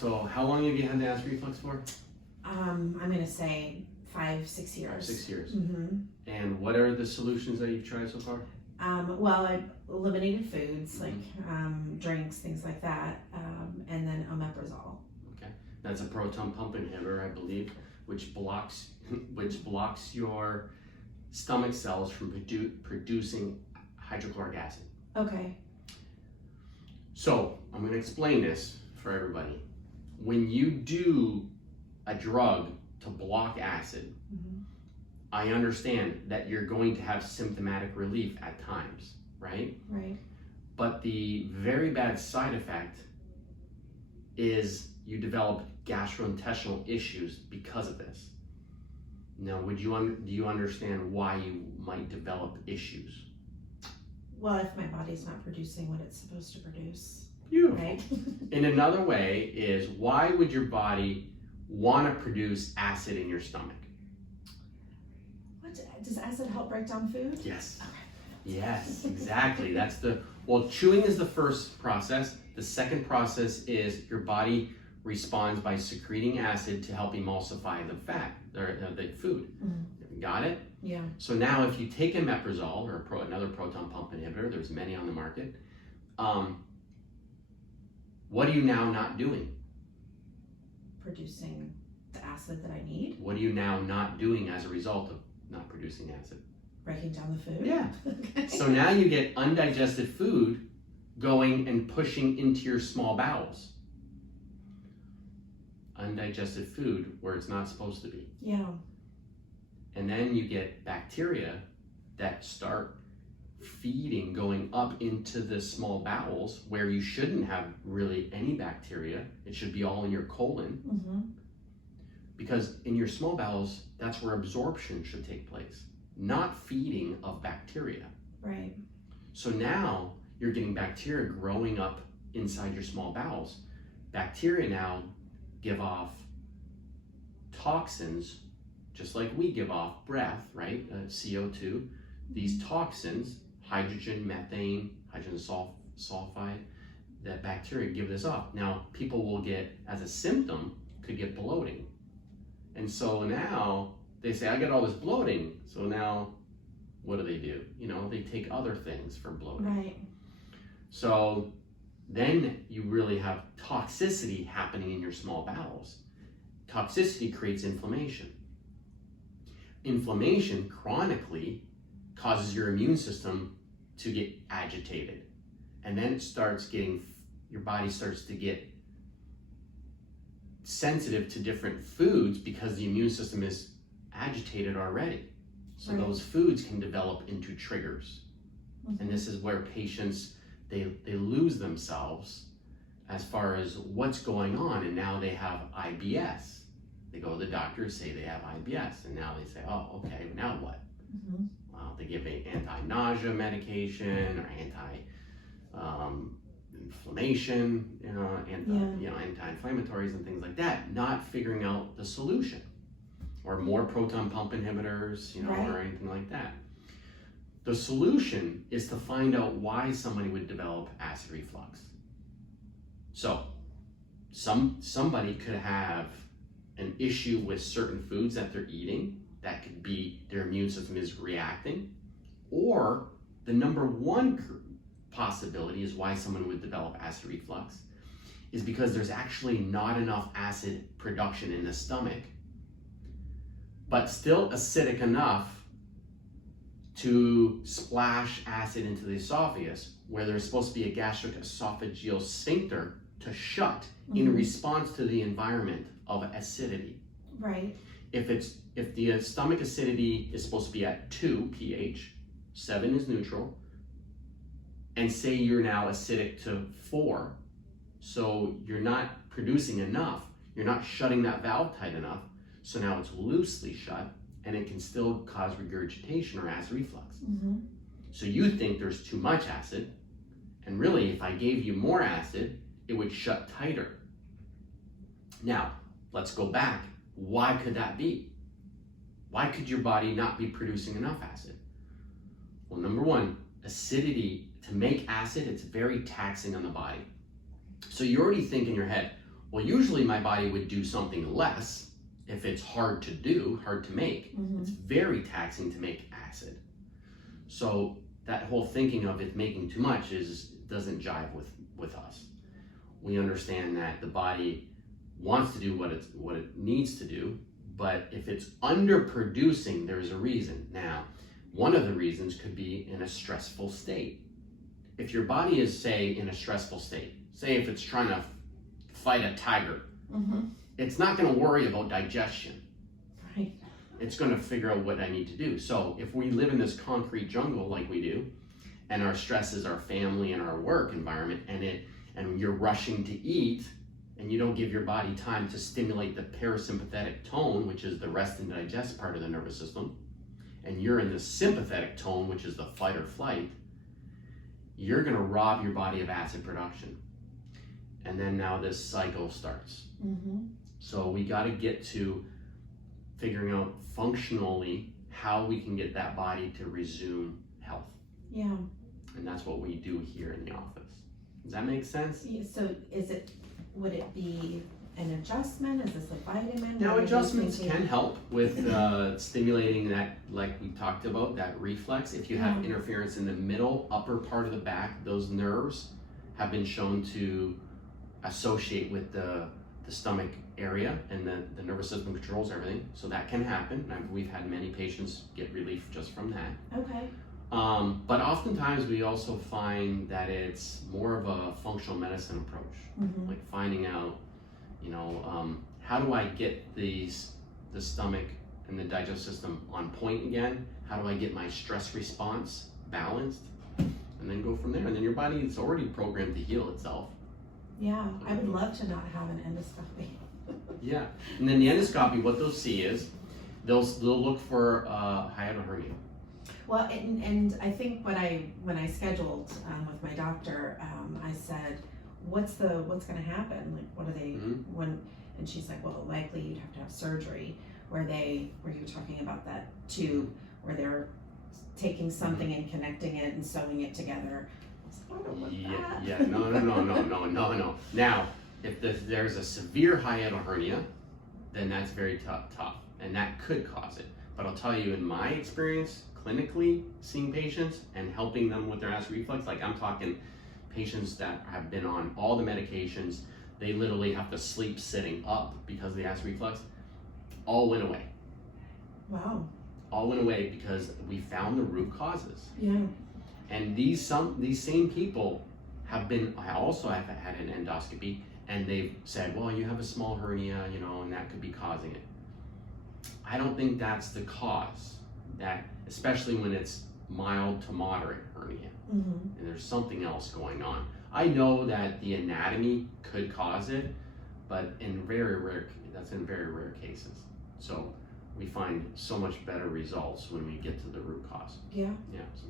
So how long have you had the acid reflux for? I'm gonna say 5-6 years. 6 years. Mm-hmm. And what are the solutions that you've tried so far? Well, I eliminated foods like drinks, things like that, and then omeprazole. Okay, that's a proton pump inhibitor, I believe, which blocks your stomach cells from producing hydrochloric acid. Okay. So I'm going to explain this for everybody. When you do a drug to block acid, I understand that you're going to have symptomatic relief at times, right? Right. But the very bad side effect is you develop gastrointestinal issues because of this. Now, do you understand why you might develop issues? Well, if my body's not producing what it's supposed to produce. Beautiful. Right. In another way is, why would your body want to produce acid in your stomach? What does acid help break down food? Yes. Okay. Yes, exactly. Well, chewing is the first process. The second process is your body responds by secreting acid to help emulsify the fat, or the food. Got it? Yeah. So now if you take omeprazole, or another proton pump inhibitor, there's many on the market, what are you now not doing? Producing the acid that I need. What are you now not doing as a result of not producing acid? Breaking down the food. Yeah. Okay. So now you get undigested food going and pushing into your small bowels. Undigested food where it's not supposed to be. Yeah. And then you get bacteria that start feeding, going up into the small bowels where you shouldn't have really any bacteria. It should be all in your colon. Because in your small bowels, that's where absorption should take place, not feeding of bacteria. Right. So now you're getting bacteria growing up inside your small bowels. Bacteria now give off toxins, just like we give off breath, right? CO2. These toxins, hydrogen, methane, hydrogen sulfide, that bacteria give this off. Now, people will get, as a symptom, could get bloating. And so now they say, I got all this bloating. So now what do? They take other things for bloating. Right. So then you really have toxicity happening in your small bowels. Toxicity creates inflammation. Inflammation chronically causes your immune system to get agitated. And then your body starts to get sensitive to different foods because the immune system is agitated already. So those foods can develop into triggers. And this is where patients, they lose themselves as far as what's going on, and now they have IBS. They go to the doctor, say they have IBS, and now they say, oh, okay, now what? Well, they give an anti-nausea medication or anti-inflammation, anti-inflammatories and things like that, not figuring out the solution, or more proton pump inhibitors, or anything like that. The solution is to find out why somebody would develop acid reflux. So somebody could have an issue with certain foods that they're eating. That could be their immune system is reacting. Or the number one possibility is why someone would develop acid reflux is because there's actually not enough acid production in the stomach, but still acidic enough to splash acid into the esophagus, where there's supposed to be a gastric esophageal sphincter to shut in response to the environment of acidity. Right. If the stomach acidity is supposed to be at 2 pH, 7 is neutral, and say you're now acidic to 4, so you're not producing enough, you're not shutting that valve tight enough, so now it's loosely shut, and it can still cause regurgitation or acid reflux. So you think there's too much acid, and really if I gave you more acid, it would shut tighter. Now, let's go back. Why could that be? Why could your body not be producing enough acid? Well, number one, acidity, to make acid, it's very taxing on the body. So you already think in your head, Well, usually my body would do something less if it's hard to do, hard to make. Mm-hmm. It's very taxing to make acid. So that whole thinking of it making too much doesn't jive with us. We understand that the body wants to do what it needs to do, but if it's underproducing, there's a reason. Now, one of the reasons could be in a stressful state. If your body is, say, in a stressful state, say if it's trying to fight a tiger, Mm-hmm. it's not going to worry about digestion. Right. It's going to figure out what I need to do. So if we live in this concrete jungle like we do, and our stress is our family and our work environment, and you're rushing to eat, and you don't give your body time to stimulate the parasympathetic tone, which is the rest and digest part of the nervous system, and you're in the sympathetic tone, which is the fight or flight, you're going to rob your body of acid production. And then now this cycle starts. Mm-hmm. So we got to get to figuring out functionally how we can get that body to resume health. Yeah. And that's what we do here in the office. Does that make sense? Yeah, so would it be an adjustment? Is this a vitamin? Now, What are you adjustments thinking? can help with stimulating that, like we talked about, that reflex. If you have interference in the middle, upper part of the back, those nerves have been shown to associate with the stomach area, and the nervous system controls everything. So that can happen. We've had many patients get relief just from that. Okay. But oftentimes we also find that it's more of a functional medicine approach, Mm-hmm. like finding out, how do I get the stomach and the digestive system on point again? How do I get my stress response balanced? And then go from there. And then your body is already programmed to heal itself. Yeah, I would love to not have an endoscopy. Yeah, and then the endoscopy, what they'll see is they'll look for hiatal hernia. Well, and I think when I scheduled with my doctor, I said, what's going to happen? Like, what are they when? And she's like, well, likely you'd have to have surgery where you were talking about that tube where they're taking something and connecting it and sewing it together. I was like, I don't want that. No. Now, if there's a severe hiatal hernia, then that's very tough, and that could cause it. But I'll tell you, in my experience, clinically seeing patients and helping them with their acid reflux, like I'm talking patients that have been on all the medications, they literally have to sleep sitting up because of the acid reflux, all went away. Wow. All went away because we found the root causes. Yeah. And these same people I also have had an endoscopy, and they've said, well, you have a small hernia, and that could be causing it. I don't think that's the cause, that especially when it's mild to moderate hernia, and there's something else going on. I know that the anatomy could cause it, but that's in very rare cases. So we find so much better results when we get to the root cause. Yeah. Yeah. So